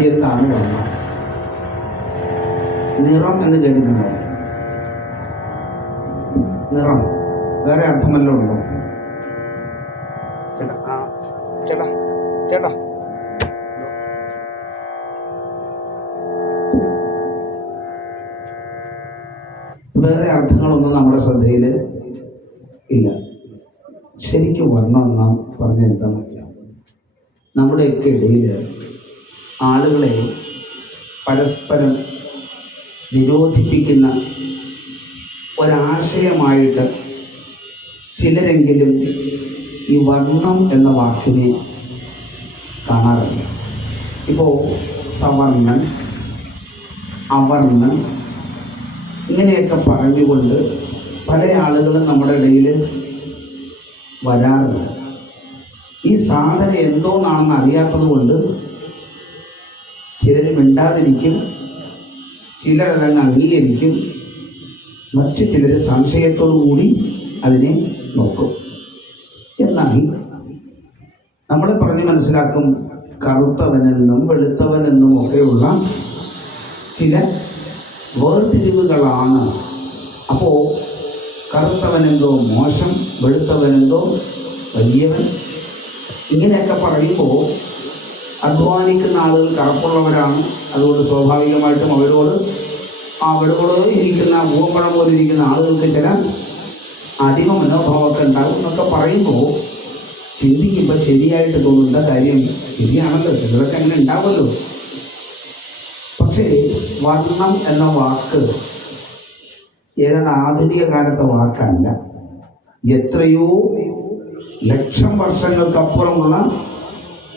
എന്താണ് വർണ്ണം? നിറം എന്ന് കേട്ടിട്ടുണ്ടോ? നിറം വേറെ അർത്ഥമല്ലോ ഉണ്ടോ? ചേട്ടാ ചേട്ടാ ചേട്ടാ വേറെ അർത്ഥങ്ങളൊന്നും നമ്മുടെ ശ്രദ്ധയിൽ ഇല്ല. ശരിക്കും വർണ്ണം എന്ന് പറഞ്ഞാൽ എന്താണെന്നറിയാം? നമ്മുടെയൊക്കെ ഇടയിൽ ആളുകളെ പരസ്പരം വിരോധിപ്പിക്കുന്ന ഒരാശയമായിട്ട് ചിലരെങ്കിലും ഈ വർണ്ണം എന്ന വാക്കിനെ കാണാറില്ല. ഇപ്പോൾ സവർണ്ണൻ, അവർണ്ണൻ ഇങ്ങനെയൊക്കെ പറഞ്ഞുകൊണ്ട് പല ആളുകളും നമ്മുടെ ഇടയിൽ വരാറുണ്ട്. ഈ സാധനം എന്തോന്നാണെന്ന് അറിയാത്തത് കൊണ്ട് ചിലർ മിണ്ടാതിരിക്കും, ചിലരതങ്ങ് അംഗീകരിക്കും, മറ്റു ചിലർ സംശയത്തോടു കൂടി അതിനെ നോക്കും. എന്നാൽ നമ്മൾ പറഞ്ഞ് മനസ്സിലാക്കും, കറുത്തവനെന്നും വെളുത്തവനെന്നും ഒക്കെയുള്ള ചില വേർതിരിവുകളാണ്. അപ്പോൾ കറുത്തവനെന്തോ മോശം, വെളുത്തവനെന്തോ വലിയവൻ, ഇങ്ങനെയൊക്കെ പറയുമ്പോൾ അധ്വാനിക്കുന്ന ആളുകൾ കറുപ്പുള്ളവരാണ്, അതുകൊണ്ട് സ്വാഭാവികമായിട്ടും അവരോട് ഇരിക്കുന്ന പൂവപ്പഴം പോലെ ഇരിക്കുന്ന ആളുകൾക്ക് ചില അടിമ മനോഭാവമൊക്കെ ഉണ്ടാകും എന്നൊക്കെ പറയുമ്പോൾ ചിന്തിക്കുമ്പോൾ ശരിയായിട്ട് തോന്നുന്ന കാര്യം ശരിയാണല്ലോ, ചിലരൊക്കെ അങ്ങനെ ഉണ്ടാവുമല്ലോ. പക്ഷേ വർണ്ണം എന്ന വാക്ക് ഏതാണ്ട് ആധുനിക കാലത്തെ വാക്കല്ല, എത്രയോ ലക്ഷം വർഷങ്ങൾക്കപ്പുറമുള്ള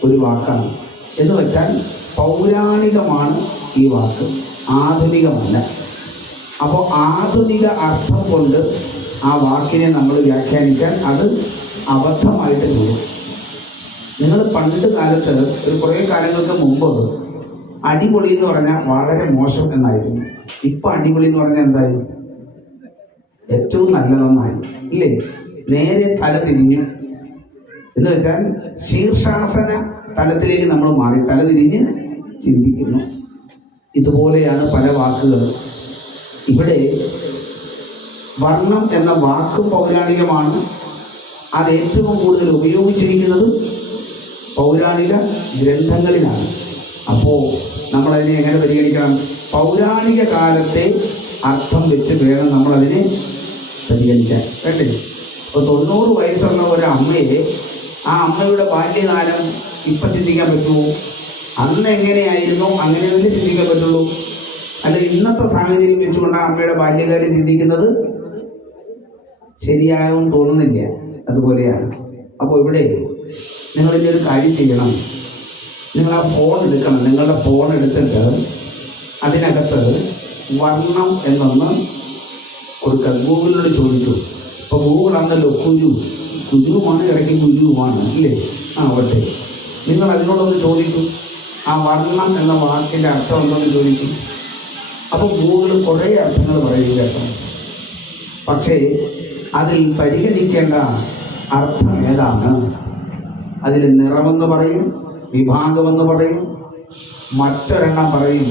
ഒരു വാക്കാണ്. എന്ന് വെച്ചാൽ പൗരാണികമാണ് ഈ വാക്ക്, ആധുനികമല്ല. അപ്പോൾ ആധുനിക അർത്ഥം കൊണ്ട് ആ വാക്കിനെ നമ്മൾ വ്യാഖ്യാനിച്ചാൽ അത് അബദ്ധമായിട്ട് തോന്നും. നിങ്ങൾ പണ്ട് കാലത്ത് ഒരു കുറേ കാലങ്ങൾക്ക് മുമ്പ് അടിപൊളി എന്ന് പറഞ്ഞാൽ വളരെ മോശം എന്നായിരുന്നു. ഇപ്പം അടിപൊളി എന്ന് പറഞ്ഞാൽ എന്തായി? ഏറ്റവും നല്ലതെന്നായി, ഇല്ലേ? നേരെ തല തിരിഞ്ഞു എന്ന് വെച്ചാൽ ശീർഷാസന തലത്തിലേക്ക് നമ്മൾ മാറി, തല തിരിഞ്ഞ് ചിന്തിക്കുന്നു. ഇതുപോലെയാണ് പല വാക്കുകൾ. ഇവിടെ വർണ്ണം എന്ന വാക്കും പൗരാണികമാണ്. അത് ഏറ്റവും കൂടുതൽ ഉപയോഗിച്ചിരിക്കുന്നതും പൗരാണിക ഗ്രന്ഥങ്ങളിലാണ്. അപ്പോൾ നമ്മളതിനെ എങ്ങനെ പരിഗണിക്കണം? പൗരാണിക കാലത്തെ അർത്ഥം വെച്ച് വേണം നമ്മളതിനെ പരിഗണിക്കാൻ, വേണ്ടേ? ഇപ്പോൾ 90 വയസ്സുള്ള ഒരു അമ്മയെ ആ അമ്മയുടെ ബാല്യകാലം ഇപ്പം ചിന്തിക്കാൻ പറ്റുമോ? അന്ന് എങ്ങനെയായിരുന്നു അങ്ങനെ തന്നെ ചിന്തിക്കാൻ പറ്റുള്ളൂ. അല്ല, ഇന്നത്തെ സാഹചര്യം വെച്ചുകൊണ്ട് ആ അമ്മയുടെ ബാല്യകാലം ചിന്തിക്കുന്നത് ശരിയാകും തോന്നുന്നില്ല. അതുപോലെയാണ്. അപ്പോൾ ഇവിടെ നിങ്ങളിൻ്റെ ഒരു കാര്യം ചെയ്യണം. നിങ്ങൾ ആ ഫോൺ എടുക്കണം. നിങ്ങളുടെ ഫോൺ എടുത്തിട്ട് അതിനകത്ത് വർണ്ണം എന്നൊന്ന് കൊടുക്കുക. ഗൂഗിളിനോട് ചോദിക്കൂ. ഇപ്പോൾ ഗൂഗിൾ ആണല്ലോ കുരുവുമാണ്, ഇടയ്ക്ക് കുരുവുമാണ്, ഇല്ലേ? ആവട്ടെ, നിങ്ങൾ അതിനോടൊന്ന് ചോദിക്കൂ, ആ വർണ്ണം എന്ന വാക്കിൻ്റെ അർത്ഥം എന്തെന്ന് ചോദിക്കും. അപ്പോൾ ഗൂഗിൾ കുറേ അർത്ഥങ്ങൾ പറയും കേട്ടോ. പക്ഷേ അതിൽ പരിഗണിക്കേണ്ട അർത്ഥം ഏതാണ്? അതിൽ നിറമെന്ന് പറയും, വിഭാഗമെന്ന് പറയും, മറ്റൊരെണ്ണം പറയും.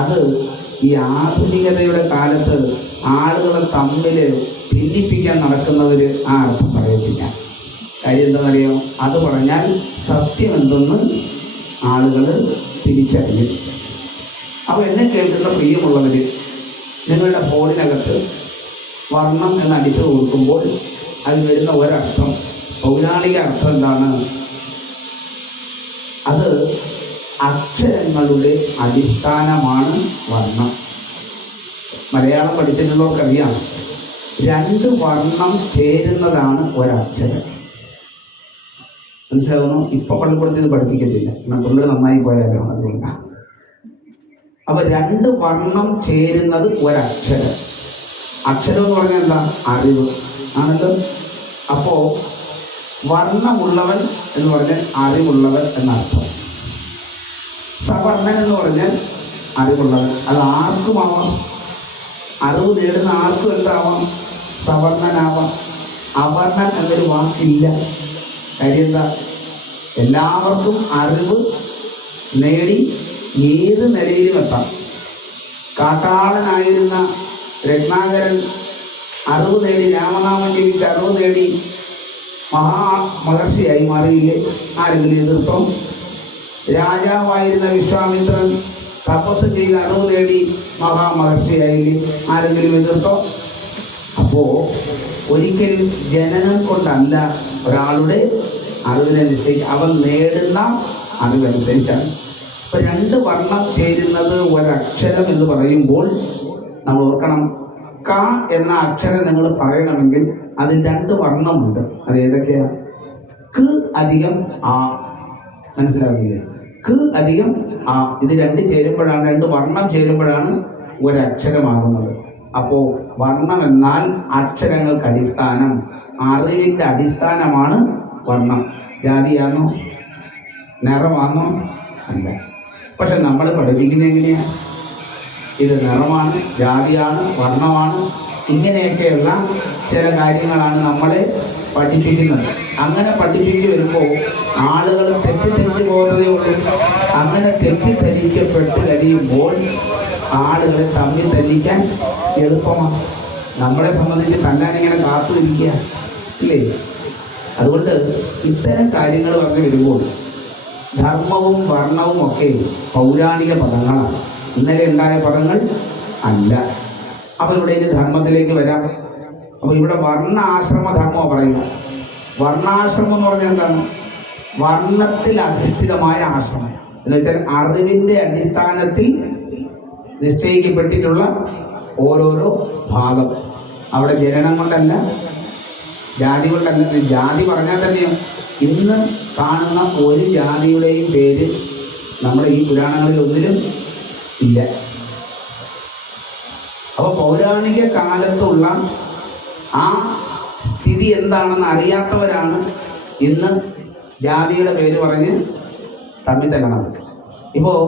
അത് ഈ ആധുനികതയുടെ കാലത്ത് ആളുകളെ തമ്മിൽ ഭിന്നിപ്പിക്കാൻ നടക്കുന്നവർ ആ അർത്ഥം പറയത്തില്ല. കാര്യം എന്താണെന്നറിയോ? അത് പറഞ്ഞാൽ സത്യം എന്തെന്ന് ആളുകൾ തിരിച്ചറിയും. അപ്പോൾ എന്നെ കേൾക്കുന്ന പ്രിയമുള്ളവർ, നിങ്ങളുടെ ഫോണിനകത്ത് വർണ്ണം എന്ന് അടിച്ചു കൊടുക്കുമ്പോൾ അതിൽ വരുന്ന ഒരർത്ഥം, പൗരാണിക അർത്ഥം എന്താണ്? അത് അക്ഷരങ്ങളുടെ അടിസ്ഥാനമാണ് വർണ്ണം. മലയാളം പഠിച്ചിട്ടുള്ളവർക്കറിയാം, 2 വർണ്ണം ചേരുന്നതാണ് ഒരക്ഷരം. മനസ്സിലാവുന്നു? ഇപ്പൊ പള്ളിക്കൂടത്തിൽ പഠിപ്പിക്കത്തില്ല, പിള്ളേർ നന്നായി പോയാലോ, അതുകൊണ്ടാണ്. അപ്പൊ 2 വർണ്ണം ചേരുന്നത് ഒരക്ഷരം. അക്ഷരം എന്ന് പറഞ്ഞാൽ എന്താ? അറിവ് ആണല്ലോ. അപ്പോ വർണ്ണമുള്ളവൻ എന്ന് പറഞ്ഞാൽ അറിവുള്ളവൻ എന്നർത്ഥം. സവർണൻ എന്ന് പറഞ്ഞാൽ അറിവുള്ളവൻ. അത് ആർക്കുമാവാം, അറിവ് നേടുന്ന ആർക്കും എന്താവാം? സവർണനാവാം. അവർണൻ എന്നൊരു വാക്കില്ല. കാര്യം എന്താ? എല്ലാവർക്കും അറിവ് നേടി ഏത് നിലയിലും എത്താം. കാട്ടാളനായിരുന്ന രത്നാകരൻ അറിവ് നേടി, രാമനാമം ജപിച്ച് അറിവ് നേടി മഹർഷിയായി മാറിയില്ലേ? ആരെങ്കിലും എതിർപ്പം? രാജാവായിരുന്ന വിശ്വാമിത്രൻ തപസ് ചെയ്ത് അറിവ് നേടി മഹാമഹർഷിയായില്ലേ? ആരെങ്കിലും എതിർത്തോ? അപ്പോ ഒരിക്കലും ജനനം കൊണ്ടല്ല ഒരാളുടെ അറിവിനെ നിശ്ചയിക്കുക, അവൻ നേടുന്ന അറിവനുസരിച്ചാണ്. ഇപ്പൊ രണ്ട് വർണ്ണം ചേരുന്നത് ഒരക്ഷരം എന്ന് പറയുമ്പോൾ നമ്മൾ ഓർക്കണം, ക എന്ന അക്ഷരം നിങ്ങൾ പറയണമെങ്കിൽ അതിൽ രണ്ട് വർണ്ണമുണ്ട്. അത് ഏതൊക്കെയാ? ക് അധികം ആ. മനസ്സിലാവില്ലേ? ക് അധികം ആ. ഇത് രണ്ട് ചേരുമ്പോഴാണ്, രണ്ട് വർണ്ണം ചേരുമ്പോഴാണ് ഒരക്ഷരമാകുന്നത്. അപ്പോ വർണ്ണം എന്നാൽ അക്ഷരങ്ങൾക്ക് അടിസ്ഥാനം, അറിവിന്റെ അടിസ്ഥാനമാണ് വർണ്ണം. ജാതിയാണോ? നിറമാണോ? അല്ല. പക്ഷെ നമ്മൾ പഠിപ്പിക്കുന്നത് എങ്ങനെയാ? ഇത് നിറമാണ്, ജാതിയാണ്, വർണ്ണമാണ്, ഇങ്ങനെയൊക്കെയുള്ള ചില കാര്യങ്ങളാണ് നമ്മളെ പഠിപ്പിക്കുന്നത്. അങ്ങനെ പഠിപ്പിച്ചു വരുമ്പോൾ ആളുകൾ തെറ്റിദ്ധരിച്ചു പോകുന്നതേ ഉള്ളൂ. അങ്ങനെ തെറ്റിദ്ധരിക്കപ്പെട്ട് കഴിയുമ്പോൾ ആളുകളെ തമ്മിൽ തല്ലിക്കാൻ എളുപ്പമാണ്. നമ്മളെ സംബന്ധിച്ച് തല്ലാനിങ്ങനെ കാത്തുനിൽക്കുക ഇല്ലേ? അതുകൊണ്ട് ഇത്തരം കാര്യങ്ങൾ പറഞ്ഞു വരുമ്പോൾ ധർമ്മവും വർണ്ണവും ഒക്കെ പൗരാണിക പദങ്ങളാണ്, ഇന്നലെ ഉണ്ടായ പദങ്ങൾ അല്ല. അപ്പോൾ ഇവിടെ ഇത് ധർമ്മത്തിലേക്ക് വരാം. അപ്പോൾ ഇവിടെ വർണ്ണ ആശ്രമ ധർമ്മം പറയുക. വർണ്ണാശ്രമം എന്ന് പറഞ്ഞാൽ എന്താണ്? വർണ്ണത്തിൽ അധിഷ്ഠിതമായ ആശ്രമം എന്ന് വെച്ചാൽ അറിവിന്റെ അടിസ്ഥാനത്തിൽ നിശ്ചയിക്കപ്പെട്ടിട്ടുള്ള ഓരോരോ ഭാഗം. അവിടെ ജനനം കൊണ്ടല്ല, ജാതി കൊണ്ടല്ല. ജാതി പറഞ്ഞാൽ തന്നെയും ഇന്ന് കാണുന്ന ഒരു ജാതിയുടെയും പേര് നമ്മുടെ ഈ പുരാണങ്ങളിൽ ഒന്നിലും ഇല്ല. അപ്പോൾ പൗരാണിക കാലത്തുള്ള ആ സ്ഥിതി എന്താണെന്ന് അറിയാത്തവരാണ് ഇന്ന് ജാതിയുടെ പേര് പറഞ്ഞ് തമ്മിൽ തല്ലണം. ഇപ്പോൾ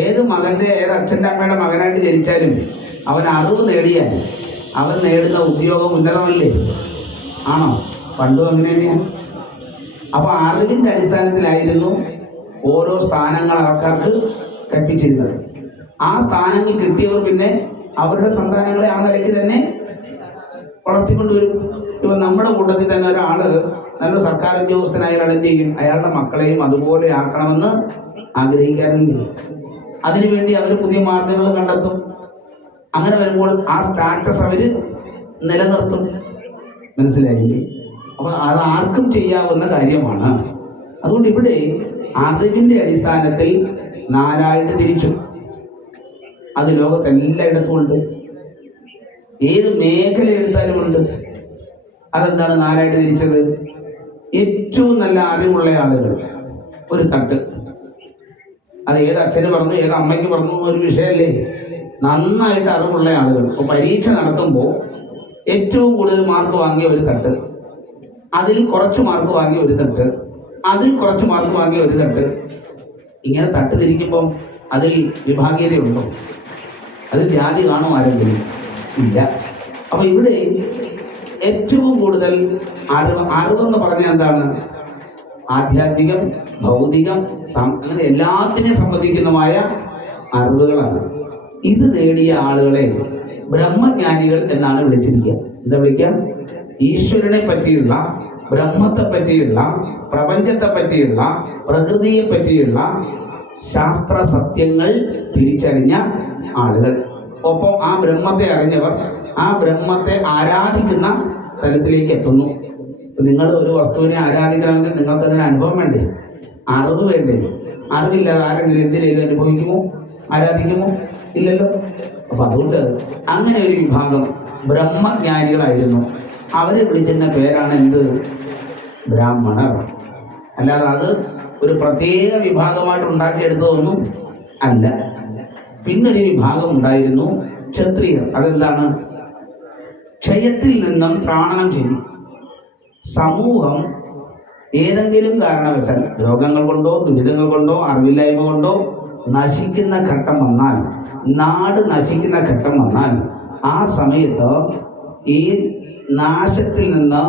ഏത് മകൻ്റെ, ഏത് അച്ഛൻ്റെ അമ്മയുടെ മകനായിട്ട് ജനിച്ചാലും അവൻ അറിവ് നേടിയാൽ അവൻ നേടുന്ന ഉദ്യോഗം ഉന്നതമല്ലേ? ആണോ? പണ്ടും അങ്ങനെ തന്നെയാണ്. അപ്പോൾ അറിവിൻ്റെ അടിസ്ഥാനത്തിലായിരുന്നു ഓരോ സ്ഥാനങ്ങൾ ആൾക്കാർക്ക് കൽപ്പിച്ചിരുന്നത്. ആ സ്ഥാനങ്ങൾ കിട്ടിയവർ പിന്നെ അവരുടെ സന്താനങ്ങളെ ആ നിലയ്ക്ക് തന്നെ വളർത്തിക്കൊണ്ടുവരും. ഇപ്പം നമ്മുടെ കൂട്ടത്തിൽ തന്നെ ഒരാള് നല്ല സർക്കാർ ഉദ്യോഗസ്ഥനായ എന്ത് ചെയ്യും? അയാളുടെ മക്കളെയും അതുപോലെ ആക്കണമെന്ന് ആഗ്രഹിക്കാറില്ല. അതിനുവേണ്ടി അവർ പുതിയ മാർഗങ്ങൾ കണ്ടെത്തും. അങ്ങനെ വരുമ്പോൾ ആ സ്റ്റാറ്റസ് അവര് നിലനിർത്തും. മനസ്സിലായില്ലേ? അപ്പൊ അത് ആർക്കും ചെയ്യാവുന്ന കാര്യമാണ്. അതുകൊണ്ട് ഇവിടെ അറിവിന്റെ അടിസ്ഥാനത്തിൽ നാലായിട്ട് തിരിച്ചു. അത് ലോകത്തെല്ലായിടത്തും ഉണ്ട്, ഏത് മേഖല എടുത്താലും ഉണ്ട്. അതെന്താണ് നാലായിട്ട് തിരിച്ചത്? ഏറ്റവും നല്ല അറിവുള്ള ആളുകൾ ഒരു തട്ട്. അത് ഏത് അച്ഛന് പറഞ്ഞു, ഏത് അമ്മയ്ക്ക് പറഞ്ഞു ഒരു വിഷയമല്ലേ. നന്നായിട്ട് അറിവുള്ള ആളുകൾ. അപ്പോൾ പരീക്ഷ നടത്തുമ്പോൾ ഏറ്റവും കൂടുതൽ മാർക്ക് വാങ്ങിയ ഒരു തട്ട്, അതിൽ കുറച്ച് മാർക്ക് വാങ്ങിയ ഒരു തട്ട്, അതിൽ കുറച്ച് മാർക്ക് വാങ്ങിയ ഒരു തട്ട്. ഇങ്ങനെ തട്ട് തിരിക്കുമ്പം അതിൽ വിഭാഗീയതയുണ്ടോ? അതിൽ ജാതി കാണുമോ ആരെങ്കിലും? ഇല്ല. അപ്പൊ ഇവിടെ ഏറ്റവും കൂടുതൽ അറിവെന്ന് പറഞ്ഞാൽ എന്താണ്? ആധ്യാത്മികം, ഭൗതികം, അങ്ങനെ എല്ലാത്തിനെയും സംബന്ധിക്കുന്നതുമായ അറിവുകളാണ്. ഇത് നേടിയ ആളുകളെ ബ്രഹ്മജ്ഞാനികൾ എന്നാണ് വിളിച്ചിരിക്കുക. എന്താ വിളിക്കുക? ഈശ്വരനെ പറ്റിയുള്ള, ബ്രഹ്മത്തെ പറ്റിയുള്ള, പ്രപഞ്ചത്തെ പറ്റിയുള്ള, പ്രകൃതിയെ പറ്റിയുള്ള ശാസ്ത്ര സത്യങ്ങൾ തിരിച്ചറിഞ്ഞ ആളുകൾ. ഒപ്പം ആ ബ്രഹ്മത്തെ അറിഞ്ഞവർ ആ ബ്രഹ്മത്തെ ആരാധിക്കുന്ന തലത്തിലേക്ക് എത്തുന്നു. നിങ്ങൾ ഒരു വസ്തുവിനെ ആരാധിക്കണമെങ്കിൽ നിങ്ങൾക്ക് അതിന് അനുഭവം വേണ്ടേ? അറിവ് വേണ്ടേ? അറിവില്ലാതെ ആരെങ്കിലും എന്തിനേലും അനുഭവിക്കുമോ? ആരാധിക്കുമോ? ഇല്ലല്ലോ. അപ്പൊ അതുകൊണ്ട് അങ്ങനെ ഒരു വിഭാഗം ബ്രഹ്മജ്ഞാനികളായിരുന്നു. അവരെ വിളിച്ചിരുന്ന പേരാണ് എന്ത്? ബ്രാഹ്മണർ. അല്ലാതെ അത് ഒരു പ്രത്യേക വിഭാഗമായിട്ട് ഉണ്ടാക്കിയെടുത്തതൊന്നും അല്ല. പിന്നൊരു വിഭാഗം ഉണ്ടായിരുന്നു, ക്ഷത്രിയർ. അതെന്താണ്? ക്ഷയത്തിൽ നിന്നും ത്രാണനം ചെയ്യും. സമൂഹം ഏതെങ്കിലും കാരണവശാൽ രോഗങ്ങൾ കൊണ്ടോ ദുരിതങ്ങൾ കൊണ്ടോ അറിവില്ലായ്മ കൊണ്ടോ നശിക്കുന്ന ഘട്ടം വന്നാൽ, നാട് നശിക്കുന്ന ഘട്ടം വന്നാൽ, ആ സമയത്ത് ഈ നാശത്തിൽ നിന്ന്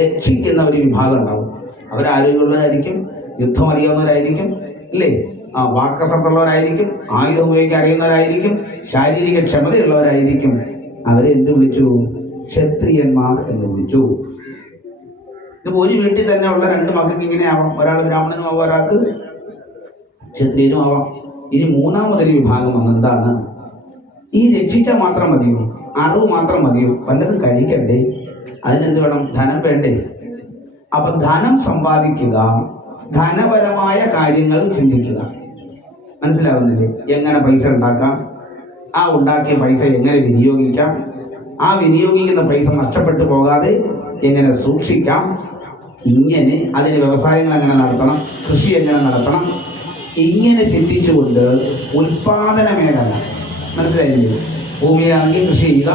രക്ഷിക്കുന്ന ഒരു വിഭാഗം ഉണ്ടാവും. അവരാരോഗ്യമുള്ളവരായിരിക്കും, യുദ്ധം അറിയാവുന്നവരായിരിക്കും, ഇല്ലേ? വാക്കസത്തുള്ളവരായിരിക്കും, ആയുധം ഉപയോഗിക്കാൻ അറിയുന്നവരായിരിക്കും, ശാരീരിക ക്ഷമതയുള്ളവരായിരിക്കും. അവരെ എന്ത് വിളിച്ചു? ക്ഷത്രിയന്മാർ എന്ന് വിളിച്ചു. ഇത് ഒരു വീട്ടിൽ തന്നെ ഉള്ള രണ്ട് മക്കൾക്ക് ഇങ്ങനെ ആവാം. ഒരാൾ ബ്രാഹ്മണനും ആവാം, ഒരാൾക്ക് ക്ഷത്രിയനും ആവാം. ഇനി മൂന്നാമതൊരു വിഭാഗം വന്നെന്താണ്? ഈ രക്ഷിച്ച മാത്രം മതിയോ? അറിവ് മാത്രം മതിയോ? വല്ലതും കഴിക്കണ്ടേ? അതിനെന്ത് വേണം? ധനം വേണ്ടേ? അപ്പൊ ധനം സമ്പാദിക്കുക, ധനപരമായ കാര്യങ്ങൾ ചിന്തിക്കുക. മനസ്സിലാവുന്നില്ലേ? എങ്ങനെ പൈസ ഉണ്ടാക്കാം, ആ ഉണ്ടാക്കിയ പൈസ എങ്ങനെ വിനിയോഗിക്കാം, ആ വിനിയോഗിക്കുന്ന പൈസ നഷ്ടപ്പെട്ടു പോകാതെ എങ്ങനെ സൂക്ഷിക്കാം, ഇങ്ങനെ അതിന് വ്യവസായങ്ങൾ എങ്ങനെ നടത്തണം, കൃഷി എങ്ങനെ നടത്തണം, ഇങ്ങനെ ചിന്തിച്ചുകൊണ്ട് ഉൽപാദന മേഖല, മനസ്സിലായില്ലേ? ഭൂമിയാണെങ്കിൽ കൃഷി ചെയ്യുക,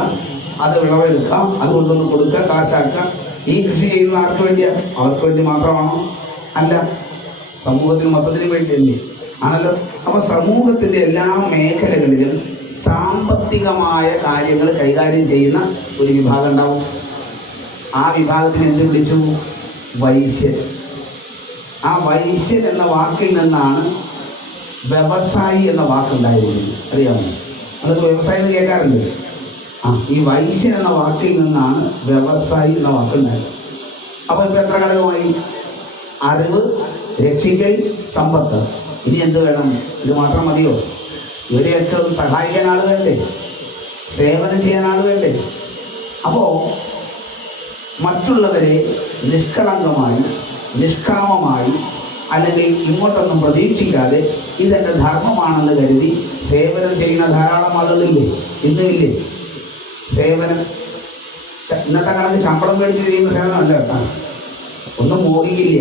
അത് വിളവെടുക്കാം, അത് കൊണ്ടൊന്ന് കൊടുക്കുക, കാശാക്കാം. ഈ കൃഷി ചെയ്യുന്ന ആർക്ക് വേണ്ടിയാ? അവർക്ക് വേണ്ടി മാത്രമാണോ? അല്ല, സമൂഹത്തിന് മൊത്തത്തിന് വേണ്ടിയല്ലേ? ആണല്ലോ. അപ്പൊ സമൂഹത്തിന്റെ എല്ലാ മേഖലകളിലും സാമ്പത്തികമായ കാര്യങ്ങൾ കൈകാര്യം ചെയ്യുന്ന ഒരു വിഭാഗം ഉണ്ടാവും. ആ വിഭാഗത്തിന് എന്ത് വിളിച്ചു? വൈശ്യൻ. ആ വൈശ്യൻ എന്ന വാക്കിൽ നിന്നാണ് വ്യവസായി എന്ന വാക്കുണ്ടായിരിക്കുന്നത്. അറിയാമോ? അതൊക്കെ വ്യവസായം എന്ന് കേൾക്കാറില്ലേ? ഈ വൈശ്യൻ എന്ന വാക്കിൽ നിന്നാണ് വ്യവസായി എന്ന വാക്കുണ്ടായത്. അപ്പൊ ഇപ്പൊ എത്ര ഘടകമായി? അറിവ്, രക്ഷിക്കൽ, സമ്പത്ത്. ഇനി എന്ത് വേണം? ഇത് മാത്രം മതിയോ? ഇവരെയൊക്കെ സഹായിക്കാൻ ആൾ വേണ്ടേ? സേവനം ചെയ്യാൻ ആൾ വേണ്ടേ? അപ്പോ മറ്റുള്ളവരെ നിഷ്കളങ്കമായി, നിഷ്കാമമായി, അല്ലെങ്കിൽ ഇങ്ങോട്ടൊന്നും പ്രതീക്ഷിക്കാതെ ഇതെൻ്റെ ധർമ്മമാണെന്ന് കരുതി സേവനം ചെയ്യുന്ന ധാരാളം ആളുകളില്ലേ? ഇന്നുമില്ലേ? സേവനം ഇന്നത്തെ കണക്ക് ശമ്പളം മേടിച്ച് ചെയ്യുന്ന സേവനമല്ല കേട്ടോ, ഒന്നും മോഹിക്കില്ല.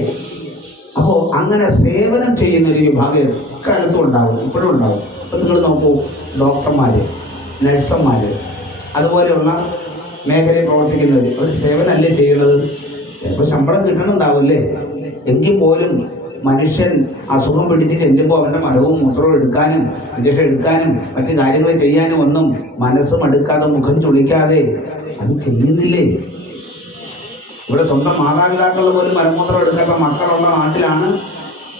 അപ്പോൾ അങ്ങനെ സേവനം ചെയ്യുന്ന ഒരു വിഭാഗം ഒക്കെ അടുത്തും ഉണ്ടാവും, ഇപ്പോഴും ഉണ്ടാവും. ഇപ്പം നിങ്ങൾ നോക്കൂ, ഡോക്ടർമാര്, നഴ്സന്മാര്, അതുപോലെയുള്ള മേഖലയിൽ പ്രവർത്തിക്കുന്നവർ, അവർ സേവനമല്ലേ ചെയ്യുന്നത്? ചിലപ്പോൾ ശമ്പളം കിട്ടണമെന്നുണ്ടാവില്ലേ? എങ്കിൽ പോലും മനുഷ്യൻ അസുഖം പിടിച്ച് ചെല്ലുമ്പോൾ അവൻ്റെ മലവും മൂത്രവും എടുക്കാനും ഇഞ്ചക്ഷൻ എടുക്കാനും മറ്റു കാര്യങ്ങൾ ചെയ്യാനും ഒന്നും മനസ്സും എടുക്കാതെ, മുഖം ചുളിക്കാതെ അത് ചെയ്യുന്നില്ലേ? ഇവിടെ സ്വന്തം മാതാപിതാക്കൾ പോലും മലമൂത്രം എടുക്കാത്ത മക്കളുള്ള നാട്ടിലാണ്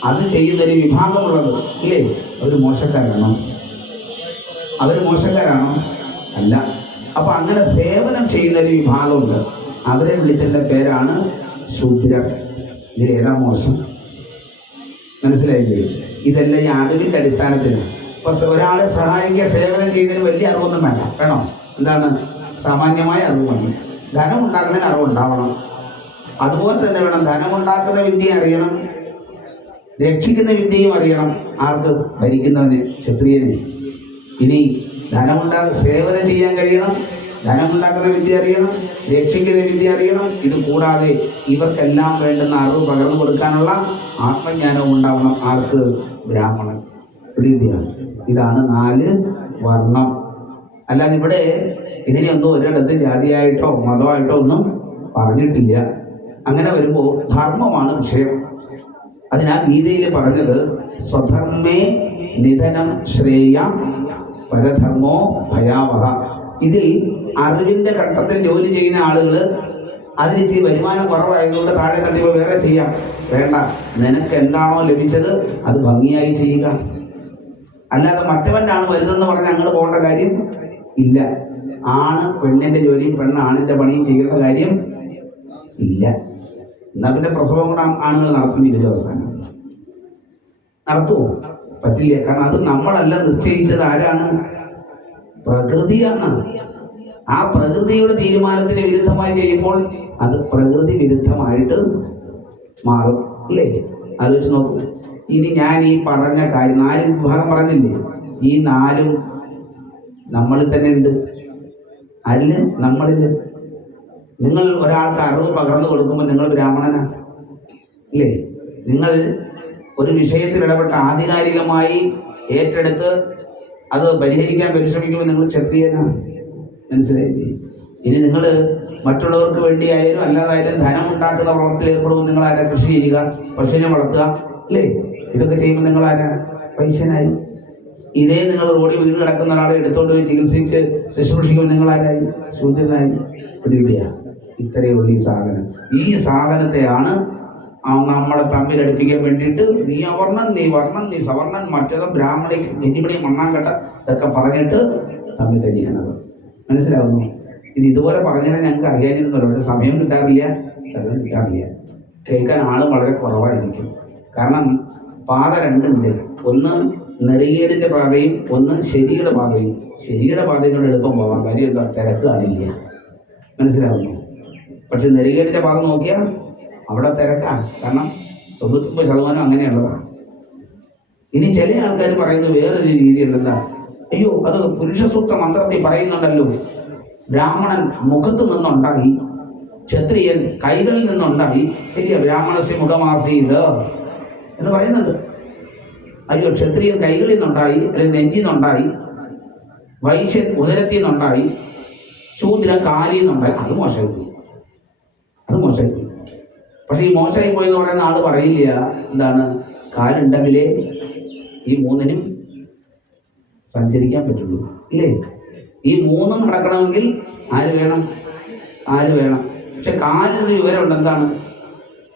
അത് ചെയ്യുന്നൊരു വിഭാഗമുള്ളത്, ഇല്ലേ? അവർ മോശക്കാരാണോ? അവർ മോശക്കാരാണോ? അല്ല. അപ്പൊ അങ്ങനെ സേവനം ചെയ്യുന്നൊരു വിഭാഗമുണ്ട്. അവരെ വിളിച്ചതിൻ്റെ പേരാണ് ശൂദ്രർ. ഇതിലേതാ മോശം? മനസ്സിലായില്ലേ? ഇതെല്ലാം ഈ അറിവിൻ്റെ അടിസ്ഥാനത്തിന്. ഇപ്പൊ ഒരാളെ സഹായിക്കുക, സേവനം ചെയ്യുന്നതിന് വലിയ അറിവൊന്നും വേണ്ട. വേണോ? എന്താണ്? സാമാന്യമായ അറിവ് മതി. ധനം ഉണ്ടാക്കുന്നതിന് അറിവുണ്ടാവണം. അതുപോലെ തന്നെ വേണം, ധനമുണ്ടാക്കുന്ന വിദ്യ അറിയണം, രക്ഷിക്കുന്ന വിദ്യയും അറിയണം. ആർക്ക്? ഭരിക്കുന്നവന്, ക്ഷത്രിയന്. ഇനി സേവനം ചെയ്യാൻ കഴിയണം, ധനമുണ്ടാക്കുന്ന വിദ്യ അറിയണം, രക്ഷിക്കുന്ന വിദ്യ അറിയണം. ഇത് കൂടാതെ ഇവർക്കെല്ലാം വേണ്ടുന്ന അറിവ് പകർന്നു കൊടുക്കാനുള്ള ആത്മജ്ഞാനവും ഉണ്ടാവണം. ആർക്ക്? ബ്രാഹ്മണൻ. ഇതാണ് 4 വർണ്ണം. അല്ലാതെ ഇവിടെ ഇതിനെയൊന്നും ഒരിടത്ത് ജാതിയായിട്ടോ മതമായിട്ടോ ഒന്നും പറഞ്ഞിട്ടില്ല. അങ്ങനെ വരുമ്പോൾ ധർമ്മമാണ് വിഷയം. അതിനാ ഗീതയിൽ പറഞ്ഞത് സ്വധർമ്മേ നിധനം ശ്രേയ പരധർമ്മോ ഭയാവഹ. ഇതിൽ അറിവിന്റെ ഘട്ടത്തിൽ ജോലി ചെയ്യുന്ന ആളുകൾ അതിന് വരുമാനം കുറവായതുകൊണ്ട് താഴെ തട്ടിപ്പോൾ വേറെ ചെയ്യാം. വേണ്ട, നിനക്ക് എന്താണോ ലഭിച്ചത് അത് ഭംഗിയായി ചെയ്യുക. അല്ലാതെ മറ്റവൻ്റെ ആണ് വരുന്നതെന്ന് പറഞ്ഞ് അങ്ങോട്ട് പോകേണ്ട കാര്യം ഇല്ല. ആണ് പെണ്ണിന്റെ ജോലിയും പെണ്ണ് ആണിന്റെ പണിയും ചെയ്യേണ്ട കാര്യം ഇല്ല. എന്നാ പിന്നെ പ്രസവം കൂടെ ആണുങ്ങൾ നടത്തേണ്ടി വരും. അവസാനം നടത്തുമോ? പറ്റില്ല. കാരണം അത് നമ്മളല്ല നിശ്ചയിച്ചത്. ആരാണ്? പ്രകൃതിയാണ്. ആ പ്രകൃതിയുടെ തീരുമാനത്തിന് വിരുദ്ധമായി ചെയ്യുമ്പോൾ അത് പ്രകൃതി വിരുദ്ധമായിട്ട് മാറും, അല്ലേ? ആലോചിച്ച് നോക്കൂ. ഇനി ഞാൻ ഈ പറഞ്ഞ കാര്യം 4 വിഭാഗം പറഞ്ഞില്ലേ? ഈ 4ഉം നമ്മളിൽ തന്നെ ഉണ്ട്. അതിൽ നമ്മളിൽ നിങ്ങൾ ഒരാൾക്ക് അറിവ് പകർന്നു കൊടുക്കുമ്പോൾ നിങ്ങൾ ബ്രാഹ്മണനാ, ഇല്ലേ? നിങ്ങൾ ഒരു വിഷയത്തിൽ ഇടപെട്ട് ആധികാരികമായി ഏറ്റെടുത്ത് അത് പരിഹരിക്കാൻ പരിശ്രമിക്കുമ്പോൾ നിങ്ങൾ ക്ഷത്രിയനാണ്. മനസ്സിലായില്ലേ? ഇനി നിങ്ങൾ മറ്റുള്ളവർക്ക് വേണ്ടിയായാലും അല്ലാതായാലും ധനം ഉണ്ടാക്കുന്ന പ്രവർത്തനത്തിൽ ഏർപ്പെടുമ്പോൾ നിങ്ങൾ ആരാ? കൃഷി ചെയ്യുക, പശുവിനെ വളർത്തുക, അല്ലേ? ഇതൊക്കെ ചെയ്യുമ്പോൾ നിങ്ങൾ ആരാ? വൈശ്യനായി. ഇതേ നിങ്ങൾ റോഡിൽ വീണ് കിടക്കുന്ന ഒരാളെ എടുത്തോണ്ട് പോയി ചികിത്സിച്ച് ശുശ്രൂഷിക്കുമ്പോൾ നിങ്ങൾ ആരായി? ശൂദ്രനായി. പിടിപിടിയ. ഇത്രയേ ഉള്ളൂ ഈ സാധനം. ഈ സാധനത്തെയാണ് നമ്മളെ തമ്മിലടുപ്പിക്കാൻ വേണ്ടിയിട്ട് നീ അവർണൻ, നീ വർണ്ണൻ, നീ സവർണൻ, മറ്റേത് ബ്രാഹ്മണിക്ക് ഗതിമണി മണ്ണാങ്കട്ട ഇതൊക്കെ പറഞ്ഞിട്ട് തമ്മിൽ തല്ലിക്കുന്നത്. മനസ്സിലാവുന്നു? ഇതുപോലെ പറഞ്ഞാൽ ഞങ്ങൾക്ക് അറിയാനിരുന്നല്ലോ. പക്ഷെ സമയം കിട്ടാറില്ല. കേൾക്കാൻ ആളും വളരെ കുറവായിരിക്കും. കാരണം പാത രണ്ടുണ്ട്. ഒന്ന് നെറികേടിന്റെ പാതയും ഒന്ന് ശരിയുടെ പാതയും. ശരിയുടെ പാതയിലൂടെ എളുപ്പം പോകാം. കാര്യം എന്താ? തിരക്ക് കാണില്ല. മനസ്സിലാവുന്നു? പക്ഷെ നെറികേടിന്റെ പാത നോക്കിയാൽ അവിടെ തിരക്കാണ്. കാരണം 99% അങ്ങനെയുള്ളതാണ്. ഇനി ചില ആൾക്കാർ പറയുന്നത് വേറൊരു രീതിയുണ്ട്. എന്താ? അയ്യോ, അത് പുരുഷ സൂക്ത മന്ത്രത്തിൽ പറയുന്നുണ്ടല്ലോ, ബ്രാഹ്മണൻ മുഖത്ത് നിന്നുണ്ടായി, ക്ഷത്രിയൻ കൈകളിൽ നിന്നുണ്ടായി. ശരിയാ, ബ്രാഹ്മണസ്യ മുഖമാസീത് എന്ന് പറയുന്നുണ്ട്. അയ്യോ, ക്ഷത്രിയൻ കൈകളിൽ നിന്നുണ്ടായി, അല്ലെങ്കിൽ നെഞ്ചിൽ നിന്നുണ്ടായി, വൈശ്യൻ ഉദരത്തിൽ നിന്നുണ്ടായി, ശൂദ്രൻ കാലിൽ നിന്നുണ്ടായി. അത് മോശമായി. പക്ഷെ ഈ മോശമായി പോയി എന്ന് പറയുന്ന ആള് പറയില്ല എന്താണ്, കാലുണ്ടെങ്കിലേ ഈ മൂന്നിനും സഞ്ചരിക്കാൻ പറ്റുള്ളൂ. ഇല്ലേ? ഈ മൂന്നും നടക്കണമെങ്കിൽ ആര് വേണം? പക്ഷെ കാലിനൊരു വിവരമുണ്ട്. എന്താണ്?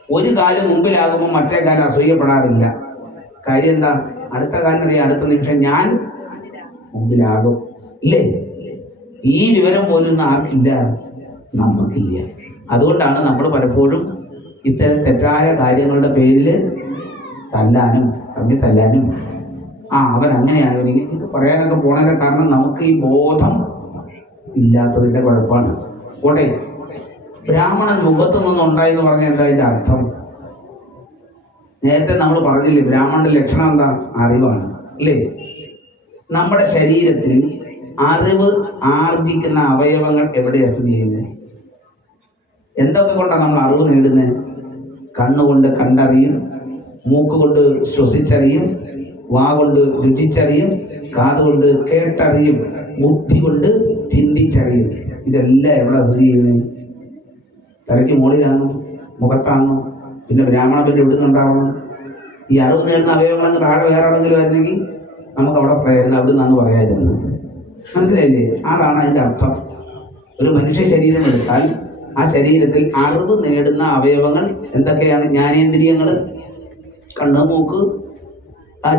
ഒരു കാല് മുമ്പിലാകുമ്പോൾ മറ്റേ കാലം അസൂയപ്പെടാറില്ല. കാര്യം എന്താ? അടുത്ത കാലിനറിയാം, അടുത്ത നിമിഷം ഞാൻ മുമ്പിലാകും. ഇല്ലേ? ഈ വിവരം പോലും ആർക്കില്ല? നമുക്കില്ല. അതുകൊണ്ടാണ് നമ്മൾ പലപ്പോഴും ഇത്തരം തെറ്റായ കാര്യങ്ങളുടെ പേരിൽ തമ്മിൽ തല്ലാനും അവൻ അങ്ങനെയാണ് എനിക്ക് പറയാനൊക്കെ പോണതിന്റെ കാരണം നമുക്ക് ഈ ബോധം ഇല്ലാത്തതിന്റെ കുഴപ്പമാണ്. പോട്ടെ, ബ്രാഹ്മണൻ മുഖത്തു നിന്നുണ്ടായി എന്ന് പറഞ്ഞാൽ എന്താ ഇതിന്റെ അർത്ഥം? നേരത്തെ നമ്മൾ പറഞ്ഞില്ലേ, ബ്രാഹ്മണന്റെ ലക്ഷണം എന്താ? അറിവാണ്. അല്ലേ? നമ്മുടെ ശരീരത്തിൽ അറിവ് ആർജിക്കുന്ന അവയവങ്ങൾ എവിടെയാണ് സ്ഥിതി ചെയ്യുന്നത്? എന്തൊക്കെ കൊണ്ടാണ് നമ്മൾ അറിവ് നേടുന്നത്? കണ്ണുകൊണ്ട് കണ്ടറിയും, മൂക്കുകൊണ്ട് ശ്വസിച്ചറിയും, വാ കൊണ്ട് രുചിച്ചറിയും, കാതുകൊണ്ട് കേട്ടറിയും, ബുദ്ധി കൊണ്ട് ചിന്തിച്ചറിയും. ഇതെല്ലാം എവിടെ സ്ഥിതി ചെയ്യുന്നത്? തലയ്ക്ക് മുകളിലാണോ? മുഖത്താണോ? പിന്നെ ബ്രാഹ്മണന്റെ എവിടെ നിന്നുണ്ടാവണം? ഈ അറിവ് നേടുന്ന അവയവങ്ങളങ്ങ് താഴെ വേറെ എവിടെങ്കിലും ആയിരുന്നെങ്കിൽ നമുക്ക് അവിടെ പറയായിരുന്നു, അവിടെ നിന്നാണ് പറയാതിരുന്നത്. മനസ്സിലായില്ലേ? അതാണ് അതിൻ്റെ അർത്ഥം. ഒരു മനുഷ്യ ശരീരം എടുത്താൽ ആ ശരീരത്തിൽ അറിവ് നേടുന്ന അവയവങ്ങൾ എന്തൊക്കെയാണ്? ജ്ഞാനേന്ദ്രിയങ്ങൾ, കണ്ണ്, മൂക്ക്,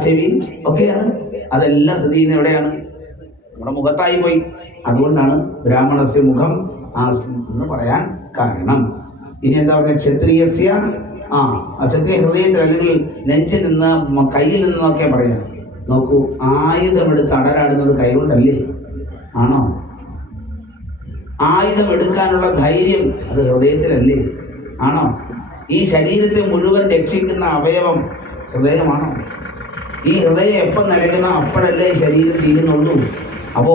ചെവി ഒക്കെയാണ്. അതെല്ലാം സ്ഥിതി ചെയ്യുന്നത് എവിടെയാണ്? നമ്മുടെ മുഖത്തായി പോയി. അതുകൊണ്ടാണ് ബ്രാഹ്മണസ്യ മുഖം എന്ന് പറയാൻ കാരണം. ഇനി എന്താ പറയുക? ക്ഷത്രിയസ്യ ക്ഷത്രിയ ഹൃദയത്തിൽ അല്ലെങ്കിൽ നെഞ്ചിൽ നിന്ന് കയ്യിൽ നിന്നൊക്കെ പറയാം. നോക്കൂ, ആയുധമെടുത്ത് അടരാടുന്നത് കൈകൊണ്ടല്ലേ? ആണോ? ആയുധം എടുക്കാനുള്ള ധൈര്യം അത് ഹൃദയത്തിലല്ലേ? ആണോ? ഈ ശരീരത്തെ മുഴുവൻ രക്ഷിക്കുന്ന അവയവം ഹൃദയമാണോ? ഈ ഹൃദയം എപ്പം നൽകുന്ന അപ്പോഴല്ലേ ശരീരം തീരുന്നുള്ളൂ. അപ്പോ